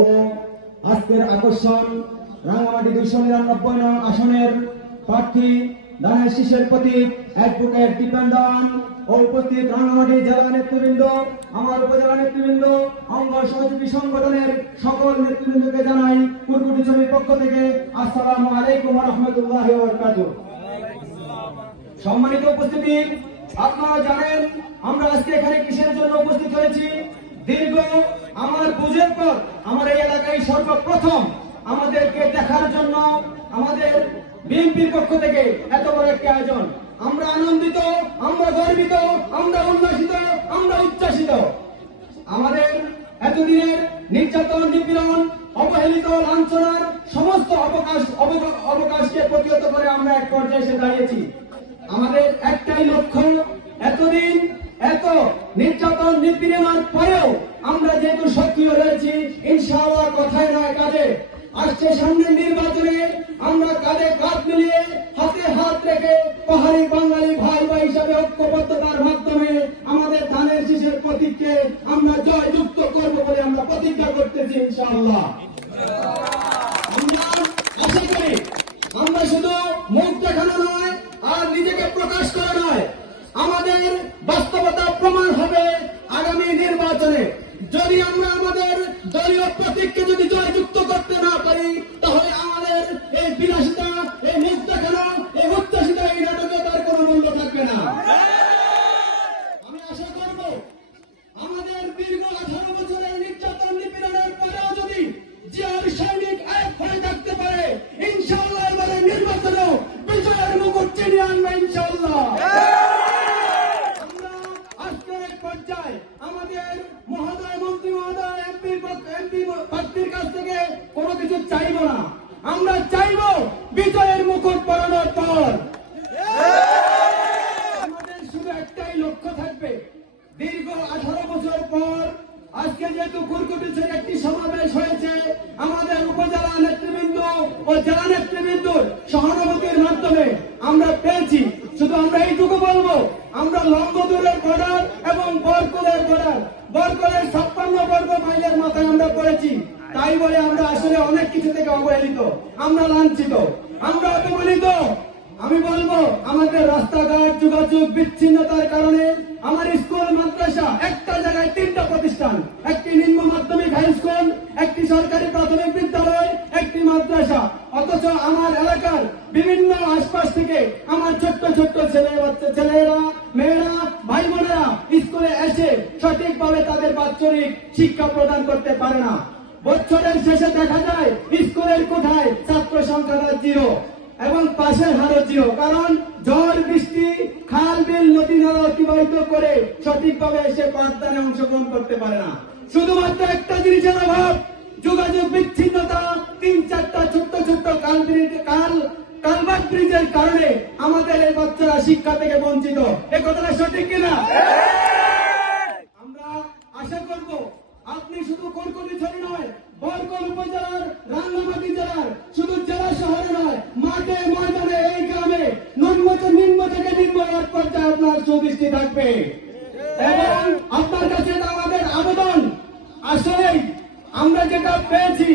ও আজকের আকর্ষণ রাঙ্গামাটি 299 নং আসনের প্রার্থী ধানের শীষের প্রতীক অ্যাডভোকেট দীপেন দেওয়ান ও উপস্থিত রাঙ্গামাটি জেলা নেতৃবৃন্দ, আমার উপজেলা নেতৃবৃন্দ, অঙ্গ সহযোগী সংগঠনের সকল নেতৃবৃন্দকে জানাই কুরকুটি ছবির পক্ষ থেকে আসসালামু আলাইকুম ওয়া রাহমাতুল্লাহি ওয়া বারাকাতুহু। সম্মানিত উপস্থিতি, আপনারা জানেন আমরা আজকে এখানে কিসের জন্য উপস্থিত হয়েছি। দীর্ঘ আমার বুঝের পর আমার এই এলাকায় সর্বপ্রথম আমাদেরকে দেখার জন্য আমাদের বিএনপির পক্ষ থেকে এত বড় একটি আয়োজন। আমরা আনন্দিত, আমরা গর্বিত, আমরা উল্লাসিত, আমরা উচ্ছ্বাসিত। আমাদের এতদিনের নির্যাতন, নিপীড়ন, অবহেলিত, লাঞ্ছনার সমস্ত অবকাশকে প্রতিহত করে আমরা এক পর্যায়ে এসে দাঁড়িয়েছি। আমাদের একটাই লক্ষ্য, এতদিন এত নির্যাতন নিপীড়নের পরেও আমরা যেহেতু সক্রিয় রয়েছি, ইনশাআল্লাহ কথায় নয় কাজে আসছে সামনের নির্বাচনে আমরা কাঁধে কাঁধ মিলিয়ে হাতে হাত রেখে পাহাড়ি বাঙালি ভাই ভাই হিসাবে ঐক্যবদ্ধতার মাধ্যমে আমাদের ধানের শীষের প্রতীককে আমরা জয়যুক্ত করবো বলে আমরা প্রতিজ্ঞা করতেছি ইনশাআল্লাহ। আমরা আশা করি আমরা শুধু মুখ দেখানো নয় আর নিজেকে প্রকাশ করা নয়, আমাদের বাস্তবতা প্রমাণ হবে আগামী নির্বাচনে। যদি আমরা আমাদের দলীয় প্রতীককে যদি জয়যুক্ত করতে না পারি, তাহলে আমাদের এই বিলাসিতা, এই মুখ দেখানো, এই উচ্ছ্বাসিতা, এই নাটকতার কোনো মূল্য থাকবে না। আমি আশা করব আমাদের দীর্ঘ 18 বছরের নির্যাতন নিপীড়নের পরেও যদি জিয়ার সৈনিক এক হয়ে থাকতে পারে, ইনশাআল্লাহ এবারে নির্বাচনেও বিজয়ের মুকুট ছিনিয়ে আনবে ইনশাআল্লাহ। আমাদের মহোদয় মন্ত্রী মহোদয় এমপি প্রার্থীর কাছ থেকে কোনো কিছু চাইব না, আমরা চাইব বিজয়ের মুকুট পরানোর পর আমাদের শুধু একটাই লক্ষ্য থাকবে। দীর্ঘ 18 বছর পর আজকে যেহেতু কুরকুটির একটি সমাবেশ হয়েছে, আমাদের উপজেলা নেতৃবৃন্দ ও জেলা নেতৃবৃন্দর সহানুভূতির মাধ্যমে আমরা পেয়েছি। শুধু আমরা এইটুকু বলবো, আমরা লম্বদূরের বর্ডার এবং বরকলের বর্ডার, বরকলের 56 বর্গ মাইলের মাথায় আমরা পড়েছি। তাই বলে আমরা আসলে অনেক কিছু থেকে অবহেলিত, আমরা লাঞ্ছিত, আমরা অপমানিত। আমি বলবো আমাদের রাস্তাঘাট যোগাযোগ বিচ্ছিন্নতার কারণে আমার স্কুল মাদ্রাসা একটা জায়গায় 3টা প্রতিষ্ঠান, একটি নিম্ন মাধ্যমিক হাই স্কুল, একটি সরকারি প্রাথমিক বিদ্যালয়, একটি মাদ্রাসা। অথচ আমার এলাকার বিভিন্ন আশপাশ থেকে আমার ছোট্ট ছোট্ট ছেলেরা, মেয়েরা, ভাই বোনেরা স্কুলে এসে সঠিকভাবে তাদের বাৎসরিক শিক্ষা প্রদান করতে পারে না। বছরের শেষে দেখা যায় স্কুলের কোঠায় ছাত্র সংখ্যা 0 এবং পাশের হারও 0, কারণ ঝড় বৃষ্টি, খাল বিল, নদী নালা অতিবাহিত করে সঠিকভাবে এসে পাঠদানে অংশগ্রহণ করতে পারে না। শুধুমাত্র একটা জিনিসের অভাব, যোগাযোগ বিচ্ছিন্নতা। 3-4টা ছোট্ট ছোট্ট কালভার্ট ব্রিজের কারণে আমাদের এই বাচ্চারা শিক্ষা থেকে বঞ্চিত। এ কথাটা সঠিক কিনা? আমরা আশা করব আপনি শুধু কুরকুটিছড়ি নয়, বরকল উপজেলার, রাঙ্গামাটি জেলার শুধু জেলা শহরে নয়, মাঠে ময়দানে এই গ্রামে নিম্ন থেকে নিম্ন এক পর্যায়ে আপনার সুদৃষ্টি থাকবে। এবং আপনার কাছে আমাদের আবেদন, আসলেই আমরা যেটা পেয়েছি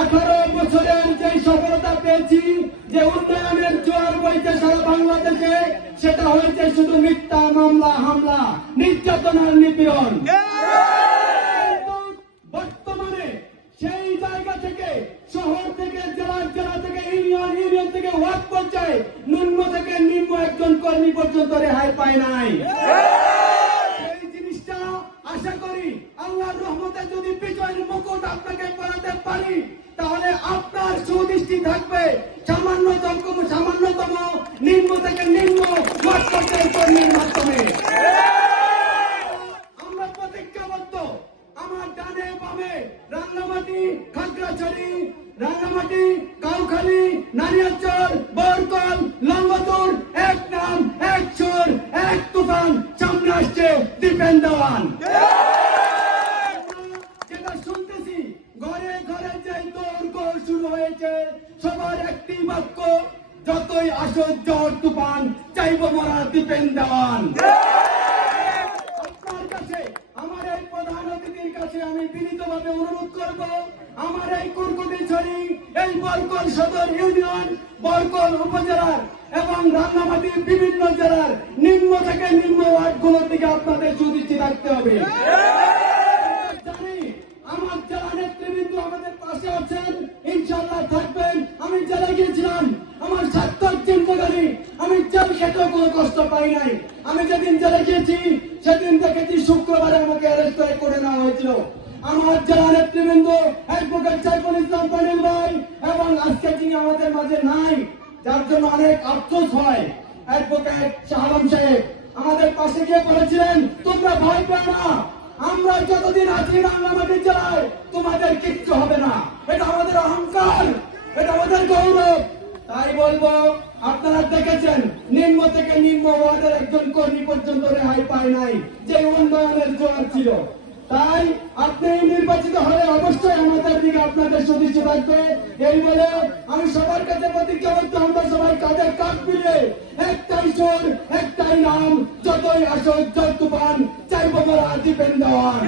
18 বছরের যে সফলতা পেয়েছি, যে উন্নয়নের জোয়ার বইছে সারা বাংলাদেশে, সেটা হয়েছে শুধু মিথ্যা মামলা, হামলা, নির্যাতন আর নিপীড়ন। বর্তমানে সেই জায়গা থেকে, শহর থেকে, জেলা থেকে, ইউনিয়ন থেকে ওয়ার্ড পর্যায়ে নিম্ন থেকে নিম্ন একজন কর্মী পর্যন্ত রেহাই পায় নাই। এই জিনিসটা আশা করি আল্লাহর রহমতে যদি বিজয়ের মুকুট আপনাকে পরাতে পারি, তাহলে আপনার সুদৃষ্টি থাকবে সামান্যতম নিম্ন থেকে নিম্ন ওয়ার্ড পর্যায়ের কর্মীর মাধ্যমে। আমরা প্রতিজ্ঞাবদ্ধ, আমার ডানে বামে রাঙ্গামাটি, খাগড়াছড়ি, রাঙ্গামাটি, কাউখালী, নারিয়ারচর, বরকল, লম্বদূর, এক নাম, এক সুর, এক তুফান, সামনে আসছে দীপেন দেওয়ান। যেটা শুনতেছি ঘরে ঘরে যে দৌড় শুরু হয়েছে, সবার একটি বাক্য, যতই আসো ঝড় তুফান, চাইব মরা দীপেন দেওয়ান। আপনার কাছে, আমার এই প্রধান অতিথির কাছে কাছে আমি বিনীতভাবে অনুরোধ করব, আমার এই কুরকুটিছড়ি, এই বরকল সদর ইউনিয়ন, বরকল উপজেলার এবং রাঙ্গামাটির বিভিন্ন জেলার নিম্ন থেকে নিম্ন ওয়ার্ডগুলোর দিকে আপনাদের সুদৃষ্টি রাখতে হবে। জানি আমার জেলা নেতৃবৃন্দ আমাদের পাশে আছেন, ইনশাআল্লাহ থাকবেন। আমি জেলে গিয়েছিলাম, আমার সার্থক চিন্তাকারী, আমি জেল খেটেও কোনো কষ্ট পাই নাই। আমি যেদিন জেলে গিয়েছি সেদিন দেখেছি শুক্রবারে আমাকে অ্যারেস্ট করে নেওয়া হয়েছিল। আমার জেলা নেতৃবৃন্দ অ্যাডভোকেট সাইফুল ইসলাম পানিল ভাই এবং আজকে তিনি আমাদের মাঝে নাই, যার জন্য অনেক আফসোস হয়। অ্যাডভোকেট শাহ আলম সাহেব আমাদের পাশে গিয়ে বলেছিলেন, তোমরা ভয় পেও না, আমরা যতদিন আছি রাঙ্গামাটি জেলায় তোমাদের কিচ্ছু হবে না। এটা আমাদের অহংকার, এটা আমাদের গৌরব। তাই বলবো, আপনারা দেখেছেন নিম্ন থেকে নিম্ন ওয়ার্ডের একজন কর্মী পর্যন্ত রেহাই পায় নাই, যে উন্নয়নের জোয়ার ছিল। তাই আপনি নির্বাচিত হলে অবশ্যই আমাদের দিকে আপনাদের সুদৃষ্টি থাকবে। এই বলে আমি সবার কাছে প্রতিজ্ঞাবদ্ধ, আমরা সবাই কাঁধে কাঁধ মিলিয়ে একটাই সুর, একটাই নাম, যতই আসুক ঝড় তুফান, চাইবো মোরা দীপেন দেওয়ান।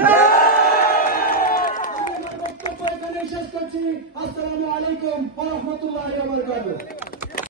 আমি আমার বক্তব্য এখানে শেষ করছি। আসসালামু আলাইকুম ওয়া রাহমাতুল্লাহি ওয়া বারাকাতুহু।